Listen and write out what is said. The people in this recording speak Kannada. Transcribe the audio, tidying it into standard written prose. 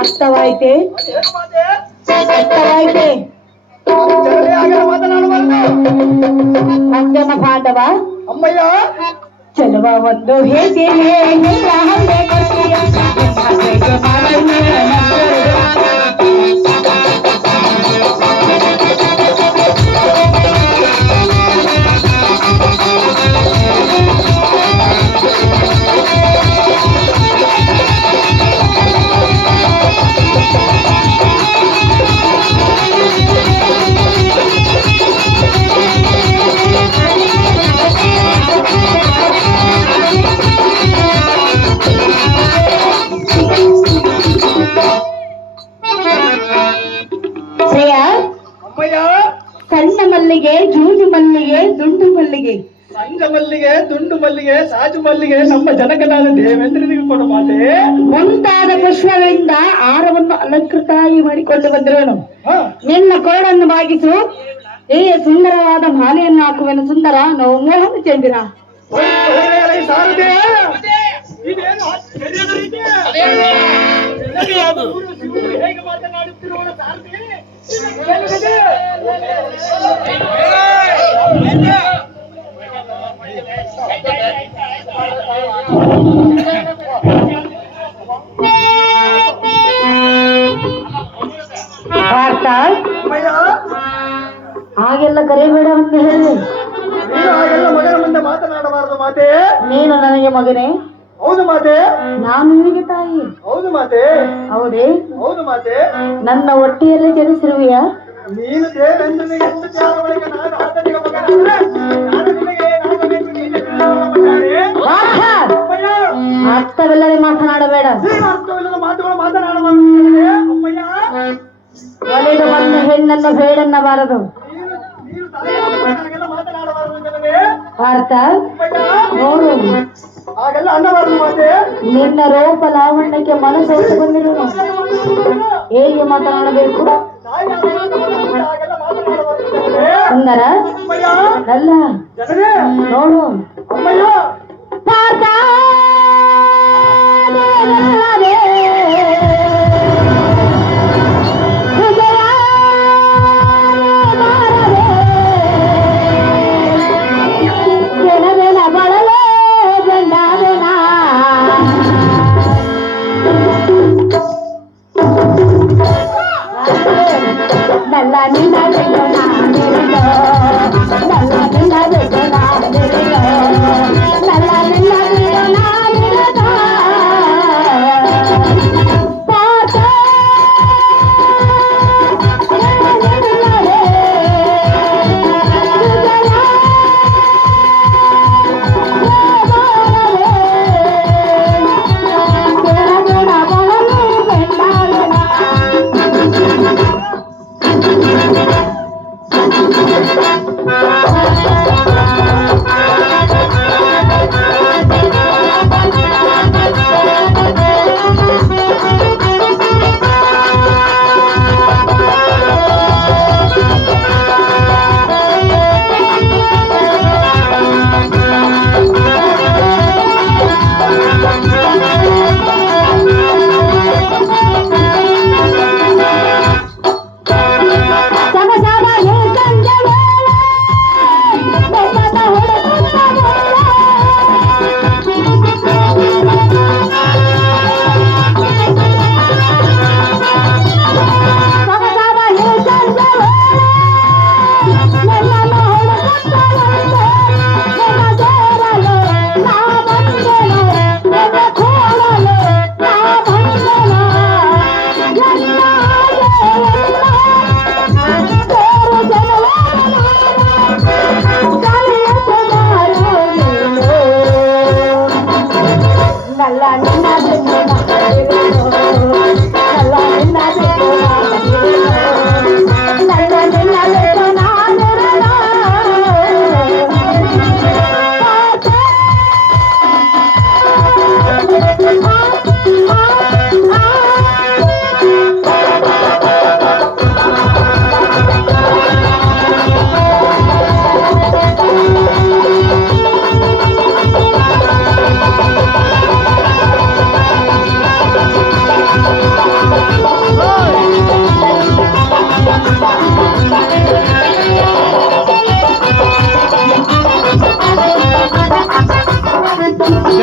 ಅರ್ಥವಾಯ್ತೆ ಅರ್ಥವಾಯ್ತೆ ಮಧ್ಯಮ ಪಾಂಡವ ಅಮ್ಮಯ್ಯ ಚಲುವ ಒಂದು ಹೇಗೆ ಸಣ್ಣ ಮಲ್ಲಿಗೆ ಜೂಜು ಮಲ್ಲಿಗೆ ದುಂಡು ಮಲ್ಲಿಗೆ ಸಂಜ ಮಲ್ಲಿಗೆ ದುಂಡು ಮಲ್ಲಿಗೆ ಸಾಜು ಮಲ್ಲಿಗೆ ನಮ್ಮ ಜನಕನಾದ ದೇವೇಂದ್ರನಿಗೆ ಕೊಡ ಮಾತೆ ಮುಂತಾದ ಪುಷ್ಪಗಳಿಂದ ಆಹಾರವನ್ನು ಅಲಂಕೃತಾಗಿ ಮಾಡಿಕೊಂಡು ಬಂದಿರೋನು ನಿನ್ನ ಕೊರಡನ್ನು ಬಾಗಿಸು ಈ ಸುಂದರವಾದ ಮಾಲೆಯನ್ನು ಹಾಕುವೆನು ಸುಂದರ ನಾವು ಮೋಹನ ಚಂದಿರ ಹೇಗೆ ಮಾತನಾಡುತ್ತಿರುವ ಸಾರಥಿ ಪಾರ್ಥ ಹಾಗೆಲ್ಲ ಕರಿಬೇಡ ಅಂತ ಹೇಳಿ ಹಾಗೆಲ್ಲ ಮಗನ ಮುಂದೆ ಮಾತನಾಡಬಾರದು ಮಾತೆ. ನೀನು ನನಗೆ ಮಗನೇ? ಹೌದು ಮಾತೆ. ನಾನು ನಿನಗೆ ತಾಯಿ? ಹೌದು ಮಾತೆ. ಹೌದೇ? ಹೌದು ಮಾತೆ. ನನ್ನ ಹೊಟ್ಟೆಯಲ್ಲಿ ಜನಿಸಿರುವೆಯ? ನೀನು ದೇವೇಂದ್ರನಿಗೆ ಎಷ್ಟು ತ್ಯಾಗ ಬಳಿಕ ನಾನು ಆತನಿಗೆ ಮಗನಾದರೆ ನಾನು ನಿನಗೆ ಏನಾಗಬೇಕು ನೀನೆ ಅರ್ಥವಿಲ್ಲದೆ ಮಾತನಾಡಬೇಡ. ಅರ್ಥವಿಲ್ಲದ ಮಾತುಗಳು ಮಾತನಾಡಬಾರದು ಅಮ್ಮಯ್ಯ. ಒಲೆಗೆ ಬಂದ ಹೆಣ್ಣನ್ನು ಬೇಡನ್ನಬಾರದು. ಪಾರ್ಥ ನೋಡು, ಹಾಗೆಲ್ಲ ಅನ್ನಬಾರದು ಮಾತೆ. ನಿನ್ನ ರೂಪ ಲಾವಣ್ಯಕ್ಕೆ ಮನಸ್ಸು ಬಂದಿರು. ಹೇಗೆ ಮಾತನಾಡಬೇಕು? ಸುಂದರ ಅಲ್ಲ ನೋಡು ಪಾರ್ಥ la